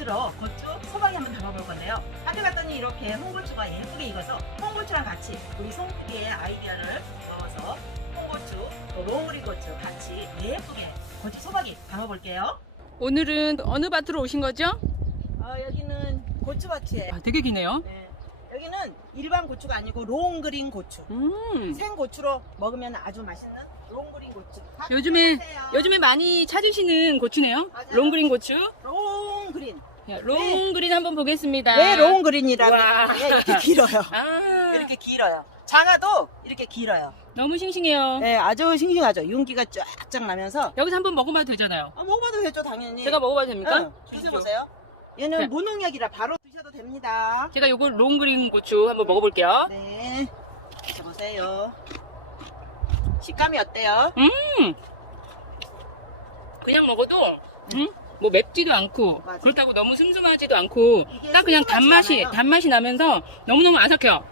고추로 고추 소박이 한번 담아볼 건데요. 학교 갔더니 이렇게 홍고추가 예쁘게 익어서 홍고추랑 같이 우리 송PD의 아이디어를 넣어서 홍고추, 또 롱그린 고추 같이 예쁘게 고추 소박이 담아볼게요. 오늘은 어느 밭으로 오신 거죠? 어, 여기는 고추밭이에요. 아, 되게 기네요. 네. 여기는 일반 고추가 아니고 롱그린 고추. 음. 생고추로 먹으면 아주 맛있는 롱그린 고추. 요즘에. 요즘에 많이 찾으시는 고추네요. 맞아요. 롱그린 고추. 자, 롱그린 한번 보겠습니다. 왜 롱그린이라고? 와. 예, 이렇게 길어요. 아, 이렇게 길어요. 장아도 이렇게 길어요. 너무 싱싱해요. 네, 아주 싱싱하죠. 윤기가 쫙쫙 나면서. 여기서 한번 먹어봐도 되잖아요. 어, 먹어봐도 되죠, 당연히. 제가 먹어봐도 됩니까? 응, 드셔보세요. 얘는 네. 무농약이라 바로 드셔도 됩니다. 제가 요거 롱그린 고추 한번 먹어볼게요. 네. 드셔보세요. 식감이 어때요? 음. 그냥 먹어도 음? 뭐 맵지도 않고 맞아. 그렇다고 너무 슴슴하지도 않고 딱 그냥 단맛이 않아요. 단맛이 나면서 너무너무 아삭해요.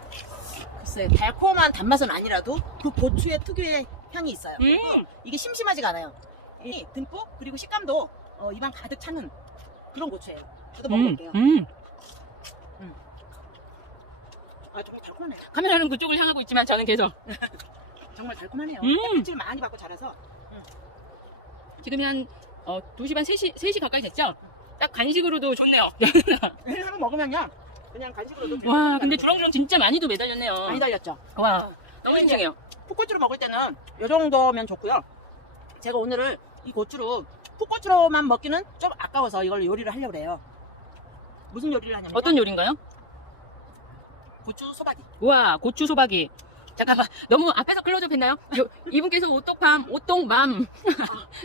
글쎄, 달콤한 단맛은 아니라도 그 고추의 특유의 향이 있어요. 음. 이게 심심하지가 않아요. 이 듬뿍 그리고 식감도 어, 입안 가득 차는 그런 고추예요. 저도 음. 먹어볼게요. 음. 아 정말 달콤하네요. 카메라는 그쪽을 향하고 있지만 저는 계속 정말 달콤하네요. 음. 햇빛을 많이 받고 자라서 지금이 한 어, 2시 반 3시, 3시 가까이 됐죠? 딱 간식으로도 좋네요. 한번 먹으면요. 그냥 간식으로도 와, 근데 주렁주렁 진짜 많이도 매달렸네요. 많이 달렸죠. 와, 너무 이게 싱싱해요. 풋고추로 먹을 때는 이 정도면 좋고요. 제가 오늘은 이 고추로 풋고추로만 먹기는 좀 아까워서 이걸 요리를 하려고 해요. 무슨 요리를 하냐면 어떤 요리인가요? 고추 소바기. 우와, 고추 소박이. 잠깐만, 너무 앞에서 클로즈업 했나요? 요, 이분께서 오똑밤, 오똑맘.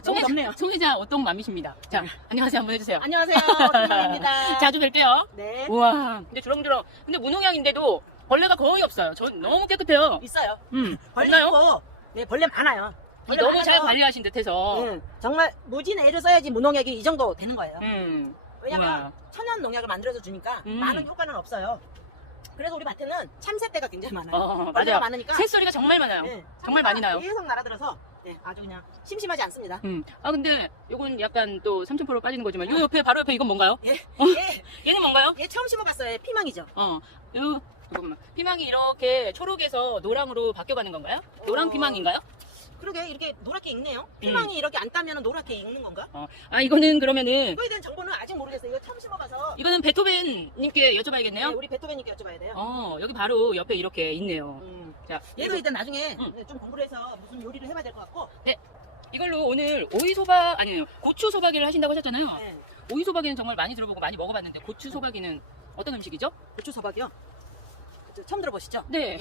너무 덥네요. 소희자 오똑맘이십니다. 자, 안녕하세요. 한번 해주세요. 안녕하세요. 김입니다. 자주 뵐게요. 네. 우와, 근데 주렁주렁. 근데 무농약인데도 벌레가 거의 없어요. 전 너무 깨끗해요. 있어요. 음, 벌레 없나요? 있고, 네, 벌레 많아요. 벌레 너무 잘 많아서, 관리하신 듯해서. 네, 정말 무진 애를 써야지 무농약이 이 정도 되는 거예요. 음, 왜냐면 우와. 천연 농약을 만들어서 주니까 음. 많은 효과는 없어요. 그래서 우리 밭에는 참새떼가 굉장히 많아요. 어, 벌레가 맞아요. 많으니까 새소리가 정말 많아요. 네, 정말 많이 나요. 계속 날아들어서 네, 아주 그냥 심심하지 않습니다. 음. 아 근데 요건 약간 또3,000% 빠지는 거지만 요 옆에 바로 옆에 이건 뭔가요? 예, 어? 예, 얘는 뭔가요? 얘 처음 심어봤어요. 피망이죠. 어. 요 잠깐만. 피망이 이렇게 초록에서 노랑으로 바뀌어가는 건가요? 노랑 어. 피망인가요? 그러게 이렇게 노랗게 익네요. 피망이 이렇게 안 따면 노랗게 익는 건가? 어. 아 이거는 그러면은 이거에 대한 정보는 아직 모르겠어요. 심어봐서 이거는 베토벤님께 네, 여쭤봐야겠네요. 우리 베토벤님께 여쭤봐야 돼요. 어 여기 바로 옆에 이렇게 있네요. 음. 자 얘도 일단 나중에 음. 네, 좀 공부를 해서 무슨 요리를 해봐야 될 것 같고 이걸로 오늘 오이 소박 아니에요 고추 소박이를 하신다고 하셨잖아요. 네, 오이 소박이는 정말 많이 들어보고 많이 먹어봤는데 고추 소박이는 어떤 음식이죠? 고추 소박이요. 저- 처음 들어보시죠? 네.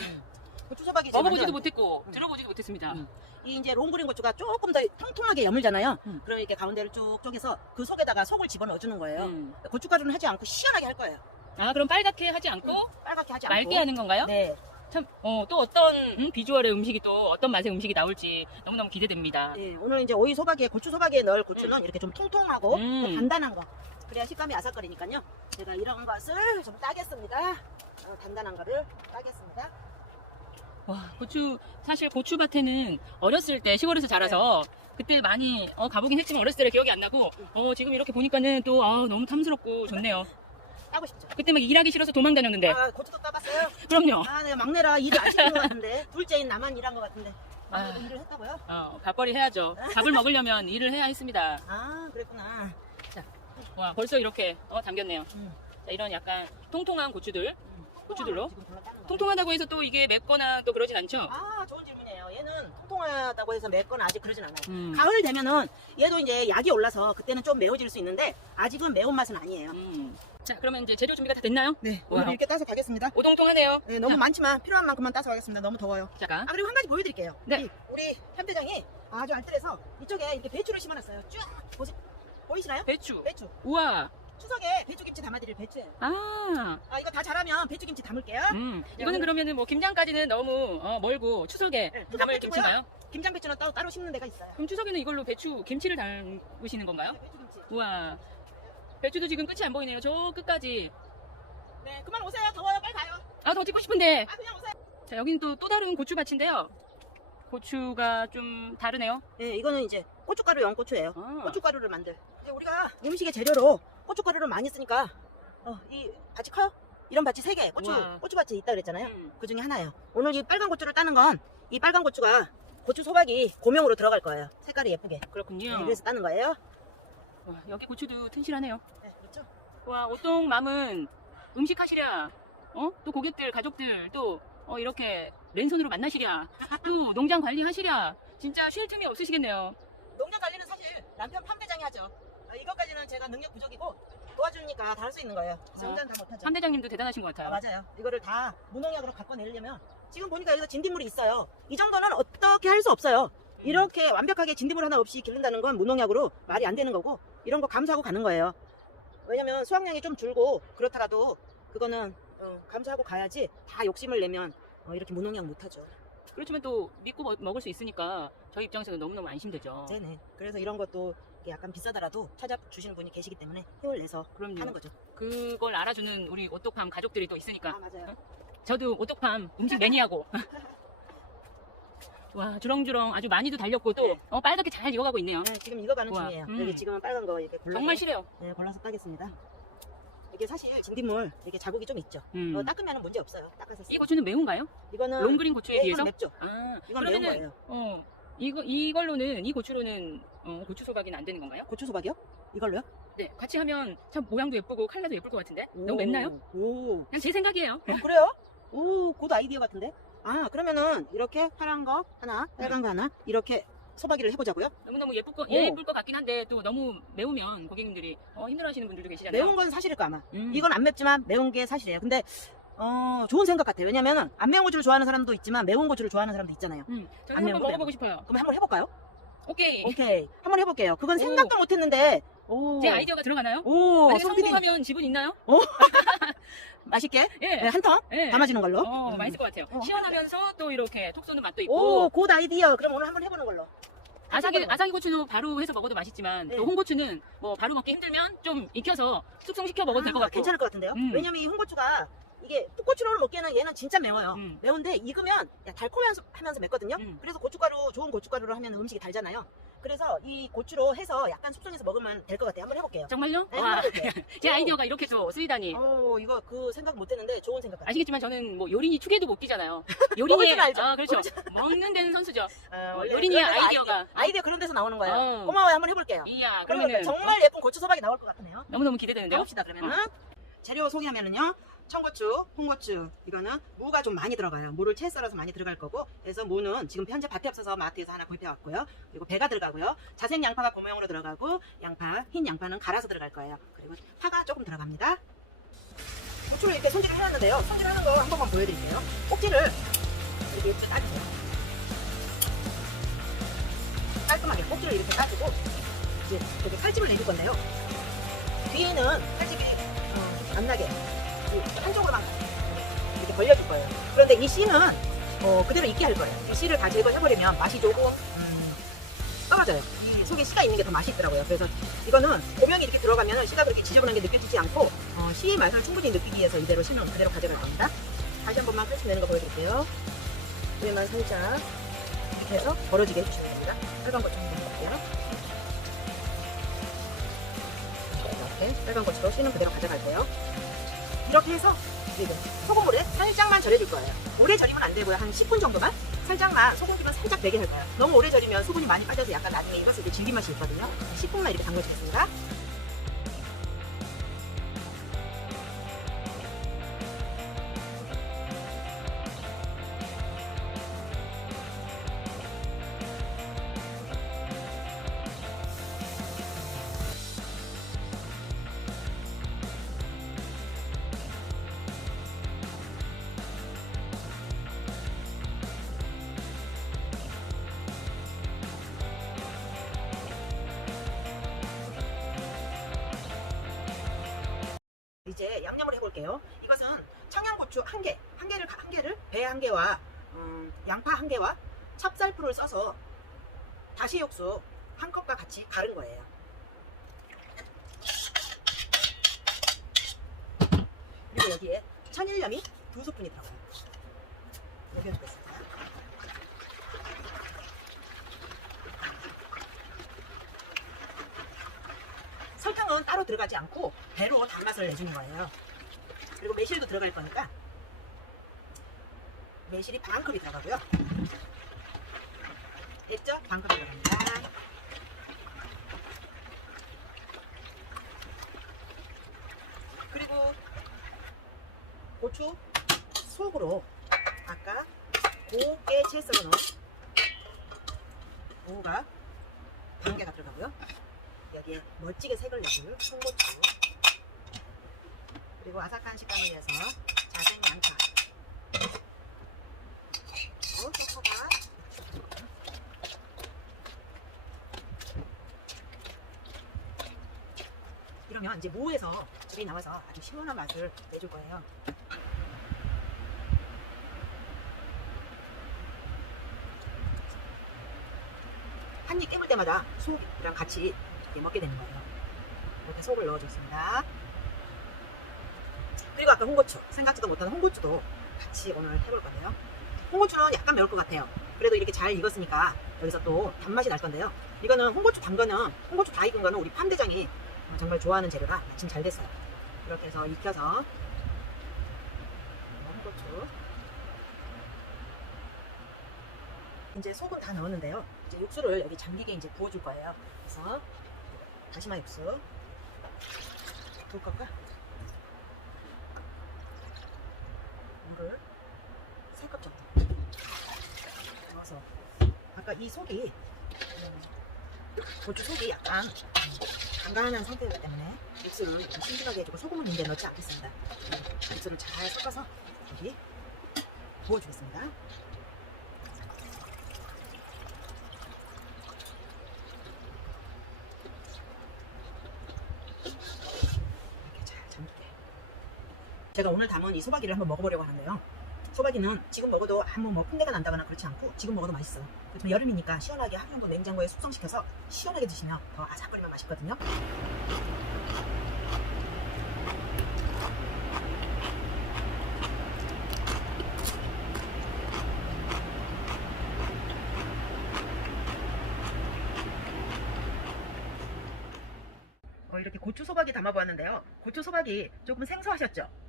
고추 소박이 먹어보지도 못했고 음. 들어보지도 못했습니다. 음. 이 이제 롱그린 고추가 조금 더 통통하게 여물잖아요. 음. 그럼 이렇게 가운데를 쭉 쪼개서 그 속에다가 속을 집어넣어 주는 거예요. 음. 고춧가루는 하지 않고 시원하게 할 거예요. 아 그럼 빨갛게 하지 않고 빨갛게 하지 않고. 맑게 하는 건가요? 네. 참, 어, 또 어떤 음, 비주얼의 음식이 또 어떤 맛의 음식이 나올지 너무너무 기대됩니다. 네. 오늘 이제 오이 소박이에 고추 소박이에 넣을 고추는 이렇게 좀 통통하고 음. 좀 단단한 거. 그래야 식감이 아삭거리니까요. 제가 이런 것을 좀 따겠습니다. 어, 단단한 거를 따겠습니다. 와, 고추, 사실 고추밭에는 어렸을 때 시골에서 자라서 그때 많이 어, 가보긴 했지만 어렸을 때는 기억이 안 나고 어, 지금 이렇게 보니까는 또 아, 너무 탐스럽고 좋네요. 따고 싶죠? 그때 막 일하기 싫어서 도망 다녔는데. 아, 고추도 따봤어요. 그럼요. 아, 내가 막내라 일을 안 시킨 것 같은데. 둘째인 나만 일한 것 같은데. 막내도 아. 일을 했다고요? 어, 밥벌이 해야죠. 밥을 먹으려면 일을 해야 했습니다. 아, 그랬구나. 와, 벌써 이렇게 어, 담겼네요. 음. 자, 이런 약간 통통한 고추들. 음. 고추들로? 지금. 통통하다고 해서 또 이게 맵거나 또 그러진 않죠? 아, 좋은 질문이에요. 얘는 통통하다고 해서 맵거나 아직 그러진 않아요. 음. 가을 되면은 얘도 이제 약이 올라서 그때는 좀 매워질 수 있는데 아직은 매운 맛은 아니에요. 음. 자, 그러면 이제 재료 준비가 다 됐나요? 네, 오늘 이렇게 따서 가겠습니다. 오동통하네요. 네, 너무 자, 많지만 필요한 만큼만 따서 가겠습니다. 너무 더워요. 잠깐. 아, 그리고 한 가지 보여드릴게요. 네. 이 우리 현대장이 아주 알뜰해서 이쪽에 이렇게 배추를 심어놨어요. 쭉 보시, 보이시나요? 배추. 배추. 우와. 추석에 배추김치 담아드릴 배추예요. 아. 아, 이거 다 자라면 배추김치 담을게요. 음. 네, 이거는 오늘- 그러면은 뭐 김장까지는 너무 어, 멀고 추석에 네, 추석 담을 배추고요. 김치나요? 김장 배추는 따로, 따로 심는 데가 있어요. 그럼 추석에는 이걸로 배추 김치를 담으시는 건가요? 네, 배추김치. 우와. 배추도 지금 끝이 안 보이네요. 저 끝까지. 네, 그만 오세요. 더워요. 빨리 가요. 아, 더 찍고 싶은데. 아, 그냥 오세요. 자, 여기는 또, 또 다른 고추밭인데요. 고추가 좀 다르네요. 네, 이거는 이제 고춧가루 연고추예요. 아. 고춧가루를 만들. 이제 우리가 음식의 재료로 고춧가루를 많이 쓰니까 어, 이 밭이 커요. 이런 밭이 세 개, 고추 우와. 고추 밭이 있다 그랬잖아요. 음. 그 중에 하나예요. 오늘 이 빨간 고추를 따는 건 이 빨간 고추가 고추 소박이 고명으로 들어갈 거예요. 색깔이 예쁘게. 그렇군요. 네, 그래서 따는 거예요. 와, 여기 고추도 튼실하네요. 네, 그렇죠. 와, 오똥맘은 음식 하시랴, 어? 또 고객들, 가족들, 또, 어, 이렇게 랜선으로 만나시랴, 또 농장 관리하시랴, 진짜 쉴 틈이 없으시겠네요. 농장 관리는 사실 남편 판매장이 하죠. 어, 이것까지는 제가 능력 부족이고 도와주니까 다 할 수 있는 거예요. 그래서 어. 혼자는 다 못하죠. 함대장님도 대단하신 것 아, 같아요. 맞아요. 이거를 다 무농약으로 갖고 내려면 지금 보니까 여기서 진딧물이 있어요. 이 정도는 어떻게 할 수 없어요. 이렇게 완벽하게 진딧물 하나 없이 기른다는 건 무농약으로 말이 안 되는 거고 이런 거 감수하고 가는 거예요. 왜냐면 수확량이 좀 줄고 그렇더라도 그거는 어, 감수하고 가야지 다 욕심을 내면 어, 이렇게 무농약 못하죠. 그렇지만 또 믿고 먹- 먹을 수 있으니까 저희 입장에서는 너무너무 안심되죠. 네네. 그래서 이런 것도 약간 비싸더라도 찾아주시는 분이 계시기 때문에 힘을 내서 그럼요. 하는 거죠. 그걸 알아주는 우리 오똑팜 가족들이 또 있으니까. 아 맞아요. 저도 오똑팜 음식 매니아고. 와, 주렁주렁 아주 많이도 달렸고 또 네. 어, 빨갛게 잘 익어가고 있네요. 네, 지금 익어가는 우와, 중이에요. 음. 여기 지금은 빨간 거 이렇게 골라서 정말 싫어요. 네, 골라서 따겠습니다. 이게 사실 진딧물 이렇게 자국이 좀 있죠. 음. 어, 닦으면 문제 없어요. 닦아서 이 쓰면. 고추는 매운가요? 이거는 롱그린 고추에 네, 비해서? 이건 맵죠. 아, 이건 매운 그러면은 거예요. 어, 이거 이걸로는 이 고추로는 어, 고추 소박이는 안 되는 건가요? 고추 소박이요? 이걸로요? 네, 같이 하면 참 모양도 예쁘고 컬러도 예쁠 것 같은데 오. 너무 맵나요? 오, 그냥 제 생각이에요. 어, 그래요? 오, 곧 아이디어 같은데? 아, 그러면은 이렇게 파란 거 하나, 빨간 거 하나 이렇게 소박이를 해보자고요. 너무너무 예쁠 것, 오. 예쁠 것 같긴 한데 또 너무 매우면 고객님들이 어, 힘들어하시는 분들도 계시잖아요. 매운 건 사실일 거 아마. 음. 이건 안 맵지만 매운 게 사실이에요. 근데 어, 좋은 생각 같아요. 왜냐면은 안 매운 고추를 좋아하는 사람도 있지만 매운 고추를 좋아하는 사람도 있잖아요. 음, 저는 안 매운 한번 거 먹어보고 싶어요. 그럼 한번 해볼까요? 오케이. 오케이. 한번 해볼게요. 그건 오. 생각도 못 했는데. 오. 제 아이디어가 들어가나요? 오, 만약. 성공하면 지분 있나요? 맛있게 예. 네, 한 통 예. 담아주는 걸로. 어, 음. 맛있을 것 같아요. 어. 시원하면서 또 이렇게 톡 쏘는 맛도 있고. 오, 곧 아이디어. 그럼 오늘 한번 해보는 걸로. 아삭이, 아삭이 고추도 바로 해서 먹어도 맛있지만 네. 또 홍고추는 뭐 바로 먹기 힘들면 좀 익혀서 숙성시켜 먹어도 될것 아, 같고. 괜찮을 것 같은데요? 음. 왜냐면 이 홍고추가 이게 풋고추로 먹기에는 얘는 진짜 매워요. 음. 매운데 익으면 야, 달콤하면서 하면서 맵거든요. 음. 그래서 고춧가루 좋은 고춧가루로 하면 음식이 달잖아요. 그래서 이 고추로 해서 약간 숙성해서 먹으면 될 것 같아요. 한번 해볼게요. 정말요? 네, 와, 한번 해볼게요. 제 아이디어가 이렇게 또 쓰이다니. 오, 이거 그 생각 못했는데 좋은 생각 같아요. 아시겠지만 저는 뭐 요린이 투개도 못 끼잖아요. 먹을 요린이 줄 알죠. 아 그렇죠. 먹는 데는 선수죠. 아, 어, 원래 요린이의 그런 데서 아이디어가. 아이디어, 아이디어 그런 데서 나오는 거예요. 어. 고마워요. 한번 해볼게요. 이야 그러면 그러면은 정말 예쁜 고추 소박이 나올 것 같네요. 너무 너무 기대되는데요. 해봅시다 그러면은 재료 소개하면은요 청고추, 홍고추 이거는 무가 좀 많이 들어가요. 무를 채 썰어서 많이 들어갈 거고 그래서 무는 지금 현재 밭에 없어서 마트에서 하나 구입해 왔고요. 그리고 배가 들어가고요. 자색 양파가 고명으로 들어가고 양파 흰 양파는 갈아서 들어갈 거예요. 그리고 파가 조금 들어갑니다. 고추를 이렇게 손질을 해놨는데요. 손질하는 거 한 번만 보여드릴게요. 꼭지를 이렇게 따주세요. 깔끔하게 꼭지를 이렇게 따주고 이제 이렇게 칼집을 내줄 건데요. 뒤에는 칼집이 어, 안 나게. 이 한쪽으로만 이렇게 벌려줄 거예요. 그런데 이 씨는 어, 그대로 있게 할 거예요. 이 씨를 다 제거해버리면 맛이 조금 음, 떨어져요. 이 속에 씨가 있는 게 더 맛있더라고요. 그래서 이거는 고명이 이렇게 들어가면 씨가 그렇게 지저분한 게 느껴지지 않고 어, 씨의 맛을 충분히 느끼기 위해서 이대로 씨는 그대로 가져갈 겁니다. 다시 한 번만 칼집 내는 거 보여드릴게요. 위에만 살짝 이렇게 해서 벌어지게 해주시면 됩니다. 빨간 고추 한번. 이렇게 빨간 고추로 씨는 그대로 가져갈게요. 이렇게 해서 지금 소금물에 살짝만 절여줄 거예요. 오래 절이면 안 되고요. 한 10분 정도만 살짝만 소금기만 살짝 배게 할 거예요. 너무 오래 절이면 소금이 많이 빠져서 약간 나중에 익었을 때 질긴 맛이 있거든요. 10분만 이렇게 담궈주겠습니다. 볼게요. 이것은 청양고추 한 개, 한 개를 한 개를 배 한 개와 음, 양파 한 개와 찹쌀풀을 써서 다시 육수 한 컵과 같이 갈은 거예요. 그리고 여기에 천일염이 두 스푼이 들어가요. 여기 해주겠습니다. 설탕은 따로 들어가지 않고 배로 단맛을 내주는 거예요. 그리고 매실도 들어갈 거니까 매실이 반 컵이 들어가고요. 됐죠? 반 컵이 들어갑니다. 그리고 고추 속으로 아까 곱게 채 썰어 놓은 오가 반 개가 들어가고요. 여기에 멋지게 색을 내줄 송고추 그리고 아삭한 식감을 위해서 자생 양파 그리고 초코가 이러면 이제 무에서 물이 나와서 아주 시원한 맛을 내줄 거예요. 한 입 깨물 때마다 속이랑 같이 먹게 되는 거예요. 이렇게 속을 넣어줬습니다. 그리고 아까 홍고추, 생각지도 못한 홍고추도 같이 오늘 해볼 건데요. 홍고추는 약간 매울 것 같아요. 그래도 이렇게 잘 익었으니까 여기서 또 단맛이 날 건데요. 이거는 홍고추 담거는 홍고추 다 익은 거는 우리 팜대장이 어, 정말 좋아하는 재료라 마침 잘 됐어요. 이렇게 해서 익혀서 홍고추 이제 소금 다 넣었는데요. 이제 육수를 여기 잠기게 이제 부어줄 거예요. 그래서 다시마 육수 두 컵과 물을 세 컵 정도 넣어서 아까 이 속이 음, 고추 속이 약간 간간한 상태이기 때문에 육수를 좀 신중하게 해주고 소금은 이제 넣지 않겠습니다. 음, 육수를 잘 섞어서 여기 부어주겠습니다. 이렇게 잘 잠기게. 제가 오늘 담은 이 소박이를 한번 먹어보려고 하는데요. 소박이는 지금 먹어도 아무 뭐 풋내가 난다거나 그렇지 않고 지금 먹어도 맛있어요. 그렇지만 여름이니까 시원하게 하루 정도 냉장고에 숙성시켜서 시원하게 드시면 더 아삭거리면 맛있거든요. 어, 이렇게 고추 소박이 담아보았는데요. 고추 소박이 조금 생소하셨죠?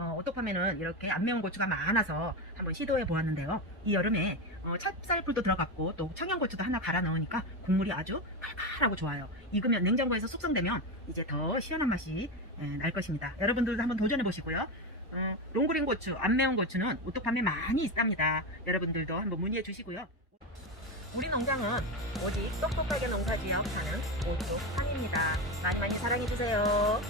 어, 오토팜에는 이렇게 안 매운 고추가 많아서 한번 시도해 보았는데요. 이 여름에 어, 찹쌀풀도 들어갔고 또 청양고추도 하나 갈아 넣으니까 국물이 아주 칼칼하고 좋아요. 익으면 냉장고에서 숙성되면 이제 더 시원한 맛이 에, 날 것입니다. 여러분들도 한번 도전해 보시고요. 어, 롱그린 고추, 안 매운 고추는 오토팜에 많이 있답니다. 여러분들도 한번 문의해 주시고요. 우리 농장은 오직 똑똑하게 농사 지어 하는 오토팜입니다. 많이 많이 사랑해 주세요.